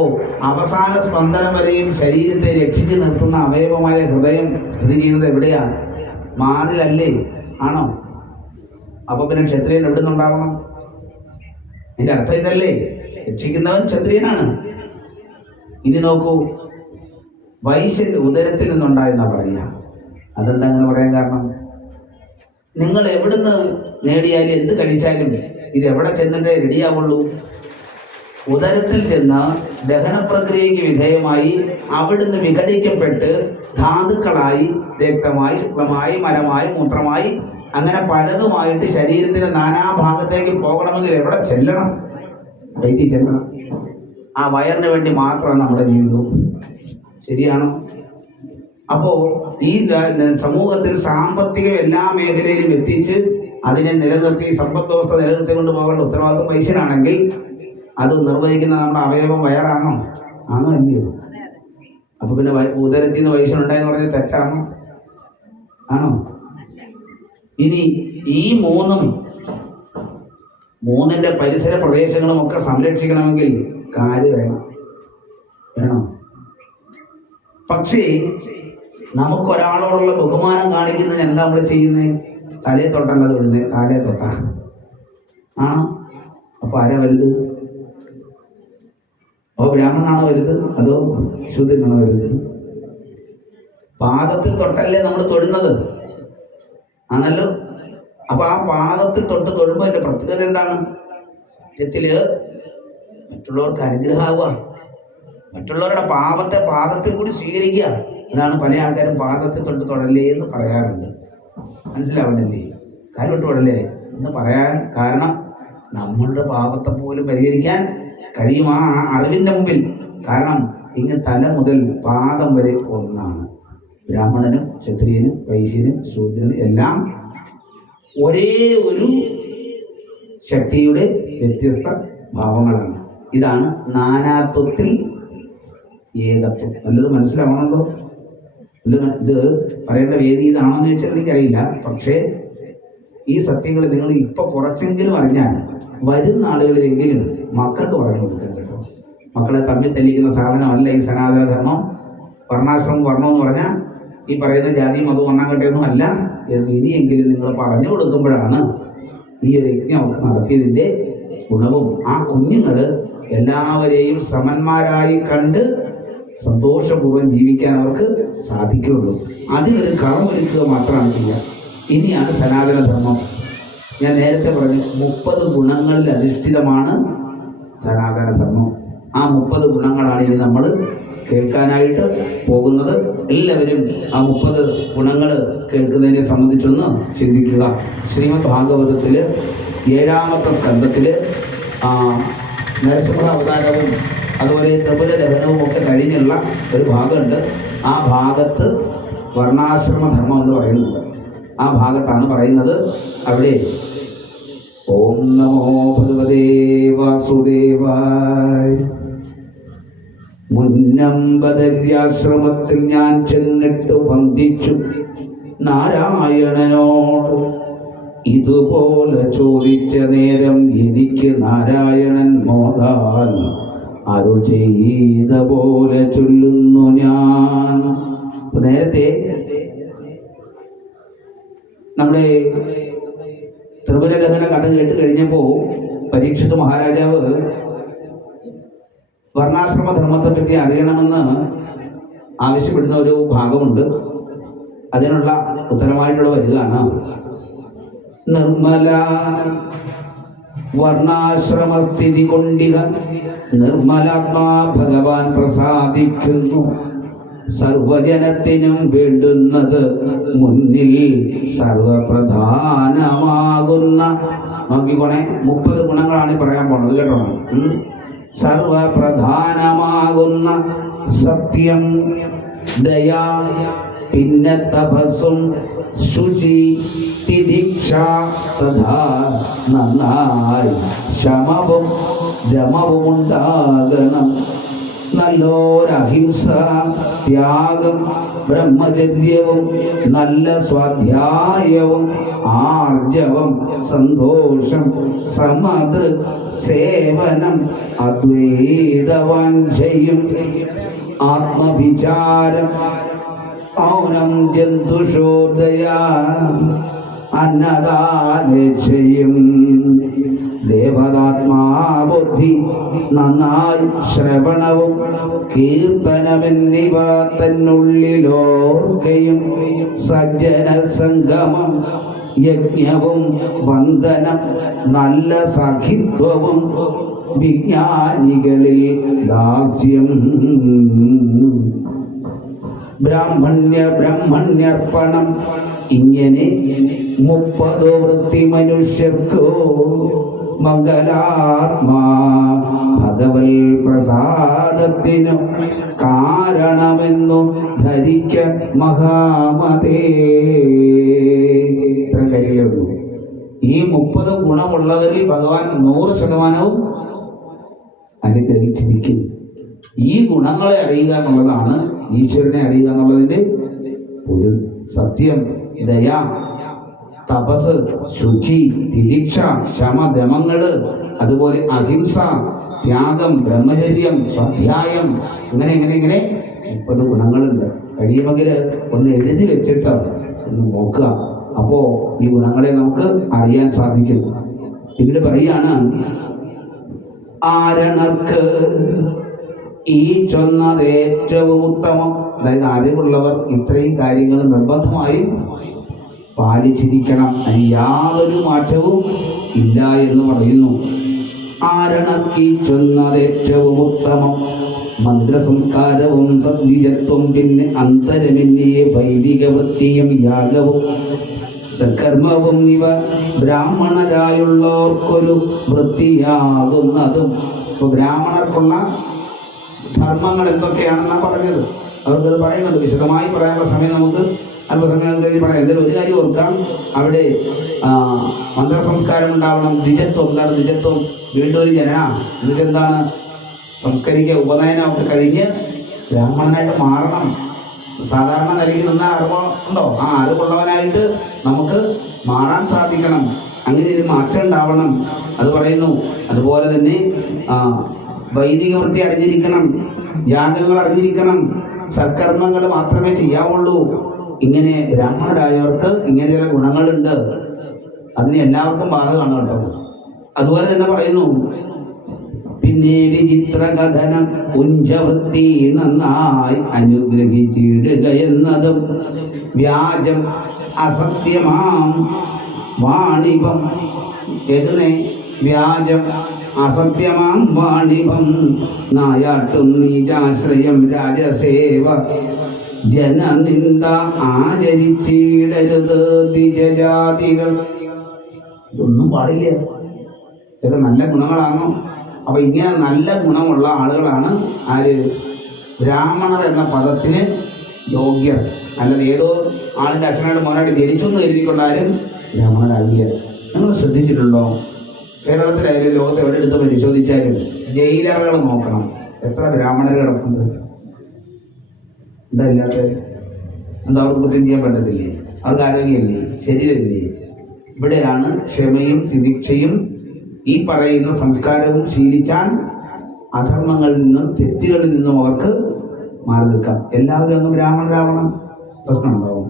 അവസാന സ്പന്ദനം വരെയും ശരീരത്തെ രക്ഷിച്ചു നിർത്തുന്ന അവയവമായ ഹൃദയം സ്ഥിതി ചെയ്യുന്നത് എവിടെയാണ്? മാറിലല്ലേ? ആണോ? അപ്പൊ പിന്നെ ക്ഷത്രിയൻ എവിടെ നിന്നുണ്ടാവണം? ഇതിന്റെ അർത്ഥം ഇതല്ലേ? രക്ഷിക്കുന്നവൻ ക്ഷത്രിയനാണ്. ഇനി നോക്കൂ, വൈശ്യന്റെ ഉദരത്തിൽ നിന്നുണ്ടായെന്നാ പറയാ. അതെന്താ അങ്ങനെ പറയാൻ കാരണം? നിങ്ങൾ എവിടുന്ന് നേടിയാലും എന്ത് കഴിച്ചാലും ഇത് എവിടെ ചെന്നിട്ടേ റെഡിയാവുള്ളൂ? ഉദരത്തിൽ ചെന്ന് ദഹന പ്രക്രിയയ്ക്ക് വിധേയമായി അവിടുന്ന് വിഘടിക്കപ്പെട്ട് ധാതുക്കളായി, രക്തമായി, ശുക്ലമായി, മലമായി, മൂത്രമായി, അങ്ങനെ പലതുമായിട്ട് ശരീരത്തിന്റെ നാനാഭാഗത്തേക്ക് പോകണമെങ്കിൽ എവിടെ ചെല്ലണം? വയറ്റിൽ ചെല്ലണം. ആ വയറിന് വേണ്ടി മാത്രമാണ് നമ്മുടെ ജീവിതവും. ശരിയാണോ? അപ്പോ ഈ സമൂഹത്തിൽ സാമ്പത്തിക എല്ലാ മേഖലയിലും എത്തിച്ച് അതിനെ നിലനിർത്തി സമ്പദ് വ്യവസ്ഥ നിലനിർത്തി കൊണ്ട് പോകേണ്ട ഉത്തരവാദിത്വം വൈശ്യനാണെങ്കിൽ അത് നിർവഹിക്കുന്ന നമ്മുടെ അവയവം വയറാണോ? ആണോ? അല്ലയോ? അപ്പൊ പിന്നെ ഉദരത്തിൽ നിന്ന് വൈശ്യനുണ്ടായെന്ന് പറഞ്ഞാൽ തെറ്റാണോ? ആണോ? ഇനി ഈ മൂന്നിന്റെ പരിസര പ്രദേശങ്ങളും ഒക്കെ സംരക്ഷിക്കണമെങ്കിൽ കാല് വേണം. പക്ഷേ നമുക്കൊരാളോടുള്ള ബഹുമാനം കാണിക്കുന്നതിന് എന്താ നമ്മൾ ചെയ്യുന്നത്? തലയെ തൊട്ടല്ലത് വിടുന്നത്, കാലയെ തൊട്ടാ. ആണോ? അപ്പൊ ആരാ വലുത്? അപ്പൊ ബ്രാഹ്മണനാണോ വലുത് അതോ ശൂദ്രനാണോ വലുത്? പാദത്തിൽ തൊട്ടല്ലേ നമ്മൾ തൊടുന്നത്, ആണല്ലോ. അപ്പൊ ആ പാദത്തിൽ തൊട്ട് തൊടുമ്പോൾ അതിന്റെ പ്രത്യേകത എന്താണ്? സത്യത്തില് മറ്റുള്ളവർക്ക് അനുഗ്രഹമാവുക, മറ്റുള്ളവരുടെ പാദത്തിൽ കൂടി സ്വീകരിക്കുക. അതാണ് പല ആൾക്കാരും പാദത്തിൽ തൊട്ട് തൊടല്ലേ എന്ന് പറയാറുണ്ട്. മനസ്സിലാവണ്ടല്ലേ? കാര്യപ്പെട്ടോടല്ലേ എന്ന് പറയാൻ കാരണം നമ്മളുടെ പാപത്തെ പോലും പരിഹരിക്കാൻ കഴിയും ആ അറിവിൻ്റെ മുമ്പിൽ. കാരണം ഇങ്ങ് തല മുതൽ പാദം വരെ ഒന്നാണ്. ബ്രാഹ്മണനും ക്ഷത്രിയനും വൈശ്യനും ശൂദ്രനും എല്ലാം ഒരേ ഒരു ശക്തിയുടെ വ്യത്യസ്ത ഭാവങ്ങളാണ്. ഇതാണ് നാനാത്വത്തിൽ ഏകത്വം. നല്ലത് മനസ്സിലാവണമല്ലോ. ഇത് പറയേണ്ട വേദി ഇതാണെന്ന് ചോദിച്ചാൽ എനിക്കറിയില്ല. പക്ഷേ ഈ സത്യങ്ങൾ നിങ്ങൾ ഇപ്പൊ കുറച്ചെങ്കിലും അറിഞ്ഞാൽ വരുന്ന ആളുകളിലെങ്കിലും മക്കൾക്ക് പറഞ്ഞു കൊടുക്കാൻ കേട്ടോ. മക്കളെ തമ്മിൽ തെളിയിക്കുന്ന സാധനമല്ല ഈ സനാതനധർമ്മം. വർണ്ണാശ്രമം വർണ്ണമെന്ന് പറഞ്ഞാൽ ഈ പറയുന്ന ജാതി മതവും ഒന്നാങ്കട്ടയൊന്നും അല്ല എന്ന് ഇനിയെങ്കിലും നിങ്ങൾ പറഞ്ഞു കൊടുക്കുമ്പോഴാണ് ഈ ഒരു യജ്ഞമൊക്കെ നടത്തിയതിൻ്റെ ഗുണവും ആ കുഞ്ഞുങ്ങൾ എല്ലാവരെയും സമന്മാരായി കണ്ട് സന്തോഷപൂർവ്വം ജീവിക്കാൻ അവർക്ക് സാധിക്കുകയുള്ളൂ. അതിനൊരു കളമൊരുക്കുക മാത്രമാണ് ചെയ്യുക. ഇനിയാണ് സനാതനധർമ്മം. ഞാൻ നേരത്തെ പറഞ്ഞു 30 ഗുണങ്ങളിൽ അധിഷ്ഠിതമാണ് സനാതനധർമ്മം. ആ 30 ഗുണങ്ങളാണ് ഇനി നമ്മൾ കേൾക്കാനായിട്ട് പോകുന്നത്. എല്ലാവരും ആ 30 ഗുണങ്ങൾ കേൾക്കുന്നതിനെ സംബന്ധിച്ചൊന്ന് ചിന്തിക്കുക. ശ്രീമദ് ഭാഗവതത്തില് 7-ാമത്തെ സ്കന്ധത്തില് നരസിംഹ അവതാരവും അതുപോലെ ത്രിപുര ദഹനവും ഒക്കെ കഴിഞ്ഞുള്ള ഒരു ഭാഗമുണ്ട്. ആ ഭാഗത്ത് വർണ്ണാശ്രമധർമ്മം എന്ന് പറയുന്നുണ്ട്. ആ ഭാഗത്താണ് പറയുന്നത്. അവിടെ ഓം നമോ ഭഗവതേ വാസുദേവായ. മുന്നമ്പദര്യാശ്രമത്തിൽ ഞാൻ ചെന്നിട്ട് വന്ദിച്ചു നാരായണനോട്. ഇതുപോലെ ചോദിച്ച നേരം എനിക്ക് നാരായണൻ മോദാൽ അരുൾ ചെയ്ത പോലെ ചൊല്ലുന്നു ഞാൻ. നേരത്തെ നമ്മുടെ ത്രിപുരദഹന കഥ കേട്ട് കഴിഞ്ഞപ്പോൾ പരീക്ഷിത് മഹാരാജാവ് വർണ്ണാശ്രമധർമ്മത്തെ പറ്റി അറിയണമെന്ന് ആവശ്യപ്പെടുന്ന ഒരു ഭാഗമുണ്ട്. അതിനുള്ള ഉത്തരമായിട്ടുള്ള വരികയാണ്. നിർമ്മല വർണ്ണാശ്രമസ്ഥിതി കൊണ്ടിക നിർമ്മലാത്മാ ഭഗവാൻ പ്രസാദിക്കുന്നു. സർവജനത്തിനും വേണ്ടുന്നത് മുന്നിൽ സർവപ്രധാനമാകുന്ന. നോക്കിക്കോണേ, 30 ഗുണങ്ങളാണ് പറയാൻ പോണത് കേട്ടോ. സർവപ്രധാനമാകുന്ന സത്യം, ദയ, പിന്നെ തപസ്സും, ശുചി, തിദീക്ഷ, തഥാ നന്നായി ശമവും ദമവും ഉണ്ടാകണം. നല്ലോരഹിംസ, ത്യാഗം, ബ്രഹ്മചര്യവും നല്ല സ്വാധ്യായവും ആർജവം, സന്തോഷം, സമതൃ സേവനം, അദ്വൈതവാഞ്ഛയും ആത്മവിചാരം, മൗനം, ജന്തുഷോദയ, അന്നദാനേച്ഛയും ദേവതാത്മാബുദ്ധി, നന്നായി ശ്രവണവും കീർത്തനമെന്നിവ തന്നുള്ളിലോർക്കയും സജ്ജന സംഗമം, യജ്ഞവും വന്ദനം, നല്ല സഖിത്വവും, വിജ്ഞാനികളിൽ ദാസ്യം, ബ്രാഹ്മണ്യർപ്പണം. ഇങ്ങനെ 30 വൃത്തി മനുഷ്യർക്കോ മംഗലാത്മാ ഭഗവൽ പ്രസാദത്തിനു കാരണമെന്നു ധരിക്ക മഹാമതേ. ഇത്രയും കാര്യങ്ങളേ ഉള്ളൂ. ഈ 30 ഗുണമുള്ളവരിൽ ഭഗവാൻ 100% അനുഗ്രഹിച്ചിരിക്കും. ഈ ഗുണങ്ങളെ അറിയുക എന്നുള്ളതാണ് ഈശ്വരനെ അറിയുക എന്നുള്ളതിന്റെ ഒരു സത്യം. ദയ, തപസ്, ശുചി, തിദീക്ഷ, ശമദമങ്ങള്, അതുപോലെ അഹിംസ, ത്യാഗം, ബ്രഹ്മചര്യം, സ്വാധ്യായം, ഇങ്ങനെ 30 ഗുണങ്ങളുണ്ട്. കഴിയുമെങ്കിൽ ഒന്ന് എഴുതി വെച്ചിട്ട് ഒന്ന് നോക്കുക. അപ്പോ ഈ ഗുണങ്ങളെ നമുക്ക് അറിയാൻ സാധിക്കും. ഇവിടെ പറയാണ്, ആരണർക്ക് ഈ ചൊന്നത് ഏറ്റവും ഉത്തമം. അതായത് അറിവുള്ളവർ ഇത്രയും കാര്യങ്ങൾ നിർബന്ധമായും പാലിച്ചിരിക്കണം. അതിന് യാതൊരു മാറ്റവും ഇല്ല എന്ന് പറയുന്നു. ആരണക്ക് ഈ ചൊന്നത് ഏറ്റവും ഉത്തമം. മന്ത്രസംസ്കാരവും സദ്വിജത്വം, പിന്നെ അന്തരമെന്നേ വൈദിക വൃത്തിയും യാഗവും സൽക്കർമ്മവും ഇവ ബ്രാഹ്മണരായുള്ളവർക്കൊരു വൃത്തിയാകുന്നതും. ഇപ്പൊ ബ്രാഹ്മണർക്കുള്ള ധർമ്മങ്ങൾ എന്തൊക്കെയാണെന്നാണ് പറഞ്ഞത്. അവർക്കത് പറയുന്നുണ്ട്. വിശദമായി പറയാനുള്ള സമയം നമുക്ക് അല്പസമയം കഴിഞ്ഞ് പറയാം. എന്തായാലും ഒരു കാര്യം ഓർക്കാം, അവിടെ മന്ത്രസംസ്കാരം ഉണ്ടാവണം. ദ്വിജത്വം. എന്താണ് ദ്വിജത്വം? വീണ്ടും ഒരു ജനന. ഇതെന്താണ്? സംസ്കരിക്കുക, ഉപനയനം ഒക്കെ കഴിഞ്ഞ് ബ്രാഹ്മണനായിട്ട് മാറണം. സാധാരണ നിലയ്ക്ക് നിന്ന അറിവുണ്ടോ? ആ അറിവുള്ളവനായിട്ട് നമുക്ക് മാറാൻ സാധിക്കണം. അങ്ങനെ ഒരു മാറ്റം ഉണ്ടാവണം. അത് പറയുന്നു. അതുപോലെ തന്നെ വൈദിക വൃത്തി അറിഞ്ഞിരിക്കണം, യാഗങ്ങൾ അറിഞ്ഞിരിക്കണം, സൽക്കർമ്മങ്ങൾ മാത്രമേ ചെയ്യാവുള്ളൂ. ഇങ്ങനെ ബ്രാഹ്മണരായവർക്ക് ഇങ്ങനെ ചില ഗുണങ്ങളുണ്ട്. അതിന് എല്ലാവർക്കും ബാധകമാണ് കേട്ടോ. അതുപോലെ തന്നെ പറയുന്നു, പിന്നെ വിചിത്രകഥനം ഉഞ്ചവൃത്തി നന്നായി അനുഗ്രഹിച്ചിടുക എന്നതും വ്യാജം അസത്യമാം വാണിഭം. കേൾക്കുന്നേ? വ്യാജം അസത്യമാം വാണിഭം നായാട്ടും നീചാശ്രയം രാജസേവ ജനനിന്ദ ആചരിച്ചിടരുത് ദ്വിജജാതികൾ. ഇതൊന്നും പാടില്ല. ഇതൊക്കെ നല്ല ഗുണങ്ങളാണോ? അപ്പൊ ഇങ്ങനെ നല്ല ഗുണമുള്ള ആളുകളാണ് ആര്? ബ്രാഹ്മണർ എന്ന പദത്തിന് യോഗ്യർ. അല്ലാതെ ഏതോ ആളിന്റെ അച്ഛനായിട്ട് മോനായിട്ട് ജനിച്ചൊന്നും എഴുതിക്കൊണ്ടാരും ബ്രാഹ്മണരാകില്ല. നിങ്ങൾ ശ്രദ്ധിച്ചിട്ടുണ്ടോ? കേരളത്തിലായാലും ലോകത്ത് എവിടെ എടുത്ത് പരിശോധിച്ചാലും ജയിലറുകൾ നോക്കണം, എത്ര ബ്രാഹ്മണർ കിടക്കുന്നത്. എന്താ ഇല്ലാത്ത? എന്താ അവർക്ക് കുറ്റം ചെയ്യാൻ പറ്റത്തില്ലേ? അവർക്ക് ആരോഗ്യമില്ലേ? ശരീരമില്ലേ? ഇവിടെയാണ് ക്ഷമയും തിരിക്ഷയും ഈ പറയുന്ന സംസ്കാരവും ശീലിച്ചാൽ അധർമ്മങ്ങളിൽ നിന്നും തെറ്റുകളിൽ നിന്നും അവർക്ക് മാറി നിൽക്കാം. എല്ലാവരും അങ്ങ് ബ്രാഹ്മണരാവണം, പ്രശ്നമുണ്ടാവും.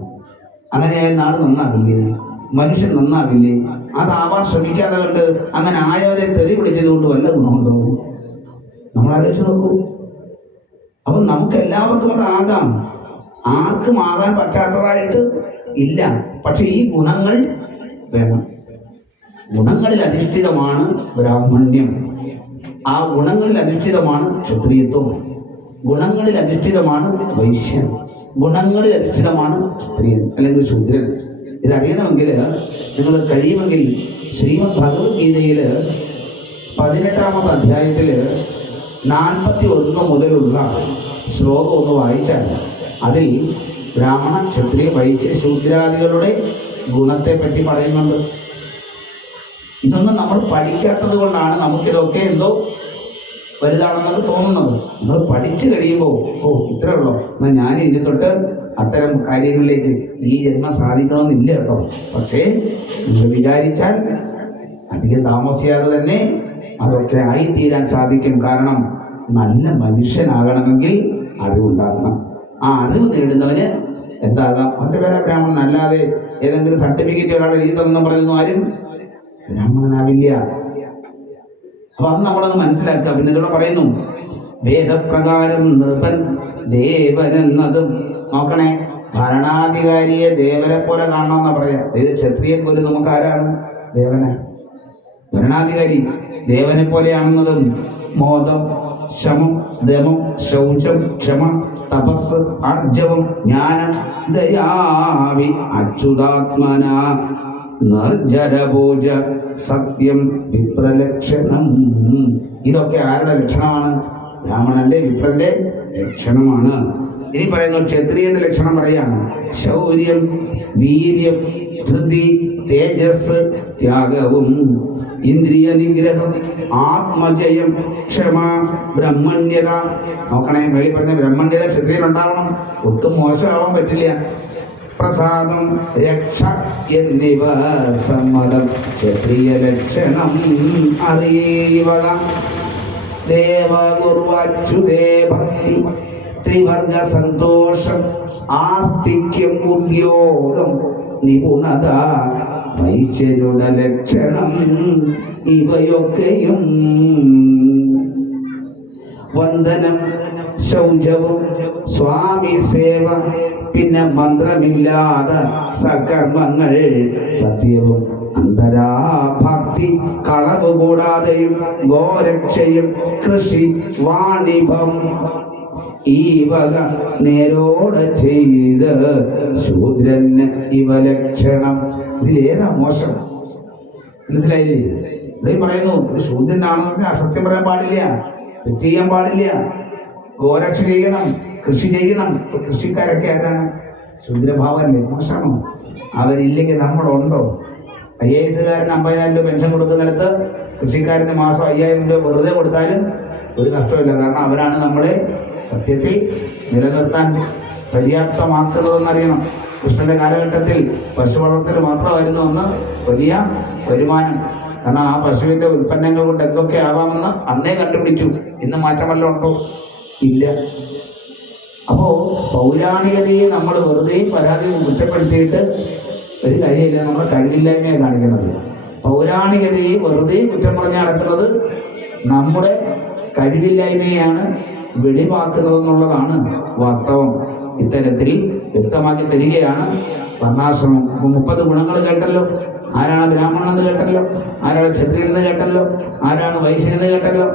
അങ്ങനെയായാൽ നാട് നന്നാവില്ലേ? മനുഷ്യൻ നന്നാവില്ലേ? അതാവാൻ ശ്രമിക്കാതെ കൊണ്ട് അങ്ങനെ ആയവരെ തെറി പിടിച്ചത് കൊണ്ട് വല്ല ഗുണമുണ്ടാവും? നമ്മൾ ആലോചിച്ച് നോക്കൂ. അപ്പം നമുക്ക് എല്ലാവർക്കും അതാകാം. ആർക്കും ആകാൻ പറ്റാത്തതായിട്ട് ഇല്ല. പക്ഷെ ഈ ഗുണങ്ങൾ വേണം. ഗുണങ്ങളിൽ അധിഷ്ഠിതമാണ് ബ്രാഹ്മണ്യം. ആ ഗുണങ്ങളിൽ അധിഷ്ഠിതമാണ് ക്ഷത്രിയത്വം. ഗുണങ്ങളിൽ അധിഷ്ഠിതമാണ് വൈശ്യൻ. ഗുണങ്ങളിൽ അധിഷ്ഠിതമാണ് സ്ത്രീയൻ അല്ലെങ്കിൽ ശൂദ്രൻ. ഇതറിയണമെങ്കിൽ നിങ്ങൾ കഴിയുമെങ്കിൽ ശ്രീമദ് ഭഗവത്ഗീതയിൽ 18-ാമത്തെ അധ്യായത്തിൽ 41 മുതലുള്ള ശ്ലോകം ഒന്ന് വായിച്ചാൽ അതിൽ ബ്രാഹ്മണ ക്ഷത്രിയ വൈശ്യ ശൂദ്രാദികളുടെ ഗുണത്തെ പറ്റി പറയുന്നുണ്ട്. ഇതൊന്നും നമ്മൾ പഠിക്കാത്തത് കൊണ്ടാണ് നമുക്കിതൊക്കെ എന്തോ വലുതാണെന്നൊക്കെ തോന്നുന്നത്. നമ്മൾ പഠിച്ചു കഴിയുമ്പോൾ ഇത്രേ ഉള്ളൂ, എന്നാൽ ഞാൻ ഇനി തൊട്ട് അത്തരം കാര്യങ്ങളിലേക്ക് ഈ ജന്മം സാധിക്കണമെന്നില്ല കേട്ടോ. പക്ഷേ നിങ്ങൾ വിചാരിച്ചാൽ അധികം താമസിയാതെ തന്നെ അതൊക്കെ ആയിത്തീരാൻ സാധിക്കും. കാരണം നല്ല മനുഷ്യനാകണമെങ്കിൽ അറിവുണ്ടാകണം. ആ അറിവ് നേടുന്നവന് എന്താകാം? അവൻ്റെ പേരാ ബ്രാഹ്മണൻ. അല്ലാതെ ഏതെങ്കിലും സർട്ടിഫിക്കറ്റ് ഒരാളുടെ രീതി തന്നെന്ന് പറയുന്നു ആരും ബ്രാഹ്മണനാവില്ല. അപ്പൊ അത് നമ്മളൊന്ന് മനസ്സിലാക്കുക. പിന്നെ ഇതിലൂടെ പറയുന്നു, വേദപ്രകാരം നൃപൻ ദേവൻ എന്നതും നോക്കണേ. ഭരണാധികാരിയെ ദേവനെ പോലെ കാണണമെന്നാ പറയാ. ഇത് ക്ഷത്രിയൻ പോലും നമുക്ക് ആരാണ്? ദേവനെ. ഭരണാധികാരി ദേവനെ പോലെയാണെന്നതും മോദം, ശമം, ദമം, ശൗചം, ക്ഷമ, തപസ്, ആർജവം, ജ്ഞാനം, ദയാവി അച്യുതാത്മന നിർജരഭോജ സത്യം വിപ്രലക്ഷണം. ഇതൊക്കെ ആരുടെ ലക്ഷണമാണ്? ബ്രാഹ്മണന്റെ വിപ്രന്റെ ലക്ഷണമാണ്. ഇനി പറയുന്നു ക്ഷത്രിയന്റെ ലക്ഷണം പറയാണ്. ശൗര്യം, വീര്യം, ധൃതി, തേജസ്, ത്യാഗവും, ഇന്ദ്രിയ നിഗ്രഹം, ആത്മജയം, ക്ഷമ, ബ്രഹ്മണ്യത. നോക്കണേ, മേളിൽ പറഞ്ഞ ബ്രഹ്മണ്യത ക്ഷത്രിയൻ ഉണ്ടാവണം. ഒട്ടും മോശമാവാൻ പറ്റില്ല. പ്രസാദം, രക്ഷ എന്നിവ സമ്മതം ക്ഷത്രിയ ലക്ഷണം അറിയുക. ദേവഗുർവാച്യുതേ ഭക്തി, ത്രിവർഗ സന്തോഷം, ആസ്തിക്യം, ഉദ്യോഗം, നിപുണത, വൈശ്യരുടെ ലക്ഷണം ഇവയൊക്കെയും. വന്ദനം, ശൗചവും, സ്വാമി സേവ, പിന്നെ മന്ത്രമില്ലാതെ സകർമ്മങ്ങൾ, സത്യവും, അന്തരാഭക്തി, കളവ് കൂടാതെയും, ഗോരക്ഷയും, കൃഷി, വാണിഭം, ഈ വക നേരോടെ ചെയ്ത് ശൂദ്രന് ഇവ ലക്ഷണം. ഇതിലേതാ മോശം? മനസ്സിലായില്ലേ? ഇവിടെ പറയുന്നു ഒരു ശൂദ്രനാണെന്ന് പറഞ്ഞാൽ അസത്യം പറയാൻ പാടില്ല, തെറ്റ് ചെയ്യാൻ പാടില്ല, ഗോരക്ഷ ചെയ്യണം, കൃഷി ചെയ്യണം. ഇപ്പൊ കൃഷിക്കാരൊക്കെ ആരാണ്? ശൂദ്രഭാവമല്ലേ? മോശമാണോ? അവരില്ലെങ്കിൽ നമ്മളുണ്ടോ? IAS-കാരന് 50,000 രൂപ പെൻഷൻ കൊടുക്കുന്നിടത്ത് കൃഷിക്കാരന് മാസം 5,000 രൂപ വെറുതെ കൊടുത്താലും ഒരു നഷ്ടമില്ല. കാരണം അവരാണ് നമ്മളെ സത്യത്തിൽ നിലനിർത്താൻ പര്യാപ്തമാക്കുന്നതെന്നറിയണം. കൃഷ്ണന്റെ കാലഘട്ടത്തിൽ പശു വളർത്തൽ മാത്രമായിരുന്നു അന്ന് വലിയ വരുമാനം. കാരണം ആ പശുവിന്റെ ഉൽപ്പന്നങ്ങൾ കൊണ്ട് എന്തൊക്കെ ആവാമെന്ന് അന്നേ കണ്ടുപിടിച്ചു. ഇന്ന് മാറ്റം വല്ലതും ഉണ്ടോ? ഇല്ല. അപ്പോ പൗരാണികതയെ നമ്മൾ വെറുതെ പരാതി കുറ്റപ്പെടുത്തിയിട്ട് ഒരു കാര്യമില്ല. നമ്മുടെ കഴിവില്ലായ്മയാണ് കാണിക്കുന്നത്. പൗരാണികതയെ വെറുതെ കുറ്റം പറഞ്ഞ് നടക്കുന്നത് നമ്മുടെ കഴിവില്ലായ്മയാണ് വെളിവാക്കുന്നതെന്നുള്ളതാണ് വാസ്തവം. ഇത്തരത്തിൽ വ്യക്തമാക്കി തരികയാണ് വർണ്ണാശ്രമം. 30 ഗുണങ്ങൾ കേട്ടല്ലോ. ആരാണ് ബ്രാഹ്മണനെന്ന് കേട്ടല്ലോ, ആരാണ് ക്ഷത്രിയനെന്ന് കേട്ടല്ലോ, ആരാണ് വൈശ്യനെന്ന് കേട്ടല്ലോ,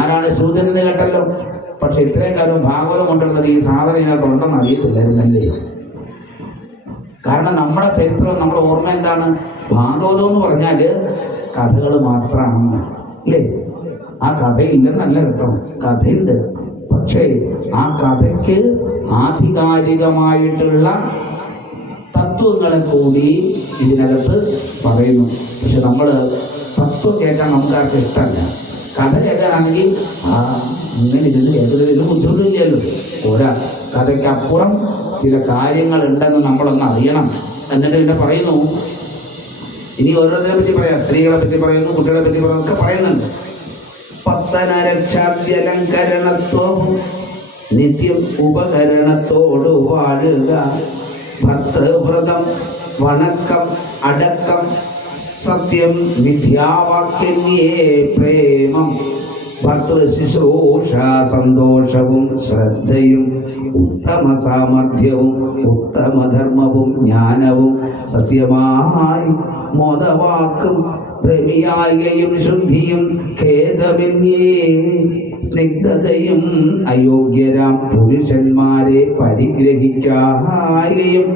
ആരാണ് ശൂദ്രനെന്ന് കേട്ടല്ലോ. പക്ഷെ ഇത്രയും കാലം ഭാഗവതം കൊണ്ടുള്ളത് ഈ സാധനം ഇതിനകത്തുണ്ടെന്ന് അറിയത്തില്ലായിരുന്നല്ലേ? കാരണം നമ്മുടെ ചരിത്രം, നമ്മുടെ ഓർമ്മ എന്താണ്? ഭാഗവതം എന്ന് പറഞ്ഞാല് കഥകൾ മാത്രമാണ്, അല്ലേ? ആ കഥയില്ലെന്നല്ല കേട്ടോ, കഥയുണ്ട്. പക്ഷേ ആ കഥയ്ക്ക് ആധികാരികമായിട്ടുള്ള തത്വങ്ങളെ കൂടി ഇതിനകത്ത് പറയുന്നു. പക്ഷെ നമ്മൾ തത്വം കേൾക്കാൻ നമുക്കാർക്ക് ഇഷ്ടമല്ല. കഥ കേൾക്കാനാണെങ്കിൽ ഇങ്ങനെ ഇരുന്ന് കേൾക്കുന്നതിന് ബുദ്ധിമുട്ടില്ലല്ലോ. പോരാ, കഥയ്ക്കപ്പുറം ചില കാര്യങ്ങൾ ഉണ്ടെന്ന് നമ്മളൊന്ന് അറിയണം. എന്നിട്ട് പിന്നെ പറയുന്നു, ഇനി ഓരോരുത്തരെ പറ്റി പറയാം. സ്ത്രീകളെ പറ്റി പറയുന്നു, കുട്ടികളെ പറ്റി പറയുന്നു, ഒക്കെ പറയുന്നുണ്ട്. പത്തനരക്ഷാദ്യലങ്കരണത്വവും നിത്യം ഉപകരണത്തോട് വാഴുക, ഭർത്തൃവ്രതം വണക്കം അടക്കം സത്യം മിഥ്യാവാക്യന്യേ പ്രേമം, ഭർത്തൃശുശ്രൂഷ സന്തോഷവും ശ്രദ്ധയും ഉത്തമ സാമർഥ്യവും ഉത്തമധർമ്മവും ജ്ഞാനവും സത്യമായി മോദവാക്കും പ്രമിയായയും ശുദ്ധിയും ഖേദമെന്യേ സ്നിഗ്ധതയും അയോഗ്യരാം പുരുഷന്മാരെ പരിഗ്രഹിക്കായും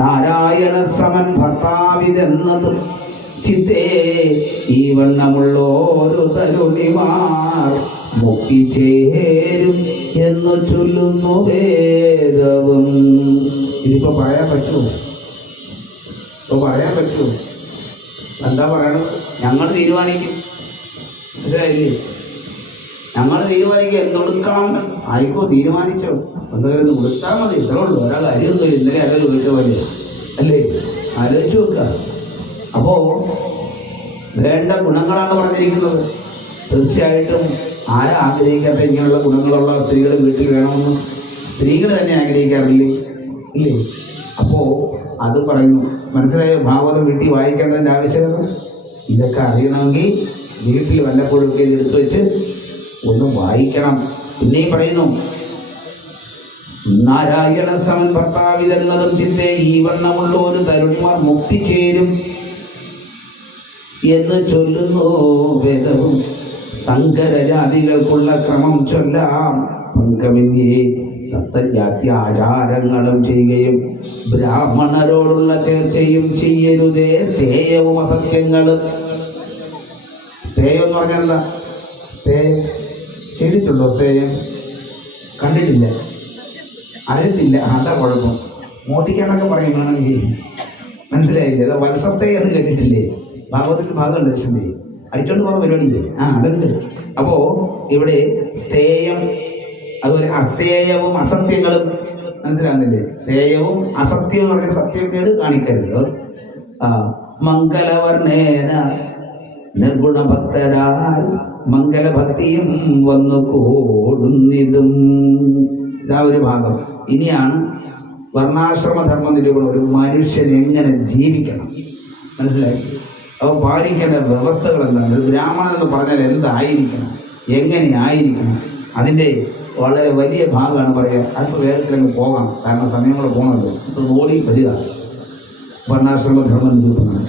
നാരായണ സമൻ ഭർത്താവിതെന്നതും ചിത്തേ ഈ വണ്ണമുള്ളോരു തരുണിമാർ മുക്തി ചേരും എന്ന് ചൊല്ലുന്നു വേദവും. ഇതിപ്പോ പറയാൻ പറ്റുമോ? പറയാൻ പറ്റുമോ? എന്താ പറയണത്? ഞങ്ങൾ തീരുമാനിക്കും. മനസ്സിലായില്ലേ? ഞങ്ങൾ തീരുമാനിക്കുക എന്തൊടുക്കണം. ആയിക്കോ, തീരുമാനിച്ചോ, എന്തെങ്കിലും കൊടുത്താൽ മതി. ഇത്രേ ഉള്ളൂ. ഓരോ കാര്യമൊന്നും ഇന്നലെ ആരും ചോദിച്ച പോലെ അല്ലേ? ആലോചിച്ച് വെക്കുക. അപ്പോ വേണ്ട ഗുണങ്ങളാണ് പറഞ്ഞിരിക്കുന്നത്. തീർച്ചയായിട്ടും ആരും ആഗ്രഹിക്കാത്ത ഇങ്ങനെയുള്ള ഗുണങ്ങളുള്ള സ്ത്രീകൾ വീട്ടിൽ വേണമെന്ന് സ്ത്രീകൾ തന്നെ ആഗ്രഹിക്കാറില്ലേ? ഇല്ലേ? അപ്പോ അത് പറയുന്നു. മനസ്സിലായോ? ഭാഗവതം വീട്ടിൽ വായിക്കേണ്ടതിൻ്റെ ആവശ്യകത. ഇതൊക്കെ അറിയണമെങ്കിൽ വീട്ടിൽ വല്ലപ്പോഴൊക്കെ എടുത്തു വെച്ച് ഒന്നും വായിക്കണം. പിന്നെയും പറയുന്നു, നാരായണ സമൻ ഭർത്താവിതെന്നതും ചിന്തേ ഈ വണ്ണമുള്ള ഒരു തരുണിമാർ മുക്തി ചേരും എന്ന് ചൊല്ലുന്നു വേദവും. സങ്കരജാതികൾക്കുള്ള ക്രമം ചൊല്ലാം പങ്കമിന്യേ തത്തജാത്യാചാരങ്ങളും ചെയ്യുകയും ബ്രാഹ്മണരോടുള്ള ചേർച്ചയും ചെയ്യരുതേ സ്ഥേയവും അസത്യങ്ങളും. സ്ഥേയം എന്ന് പറഞ്ഞാൽ എന്താ? സ്ഥേയം ചെയ്തിട്ടുണ്ടോ? സ്ഥേയം കണ്ടിട്ടില്ല, അറിയത്തില്ല. അതാ കുഴപ്പം. മോട്ടിക്കാനൊക്കെ പറയുകയാണെങ്കിൽ മനസ്സിലായില്ലേ? അത് വത്സസ്ഥേയം എന്ന് കേട്ടിട്ടില്ലേ? ഭാഗവതത്തിൽ ഭാഗമുണ്ട്. കൃഷ്ണന്റെ അടിച്ചോണ്ട് പോകുന്ന പരിപാടിയില്ലേ? അതുണ്ട്. അപ്പോ ഇവിടെ സ്ഥേയം, അതുപോലെ അസ്ഥേയവും അസത്യങ്ങളും. മനസ്സിലാകുന്നില്ലേ? സ്ഥേയവും അസത്യം എന്ന് പറഞ്ഞ സത്യക്കേട് കാണിക്കരുത്. മംഗലവർണ്ണേന നിർഗുണഭക്തരാൽ മംഗലഭക്തിയും വന്നു കൂടുന്നിതും. ഇതാ ഒരു ഭാഗം. ഇനിയാണ് വർണ്ണാശ്രമധർമ്മ നിരൂപണം. ഒരു മനുഷ്യൻ എങ്ങനെ ജീവിക്കണം, മനസ്സിലായി? അപ്പോൾ പാലിക്കേണ്ട വ്യവസ്ഥകൾ എന്താണ്? ഒരു ബ്രാഹ്മണൻ എന്ന് പറഞ്ഞാൽ എന്തായിരിക്കണം, എങ്ങനെ ആയിരിക്കണം, അതിൻ്റെ വളരെ വലിയ ഭാഗമാണ് പറയുക. അല്പം വേഗത്തിലങ്ങ് പോകാം, കാരണം സമയം കൂടെ പോകണമല്ലോ. ഇപ്പോൾ ഓടി വരിക വർണ്ണാശ്രമധർമ്മ നിരൂപണം.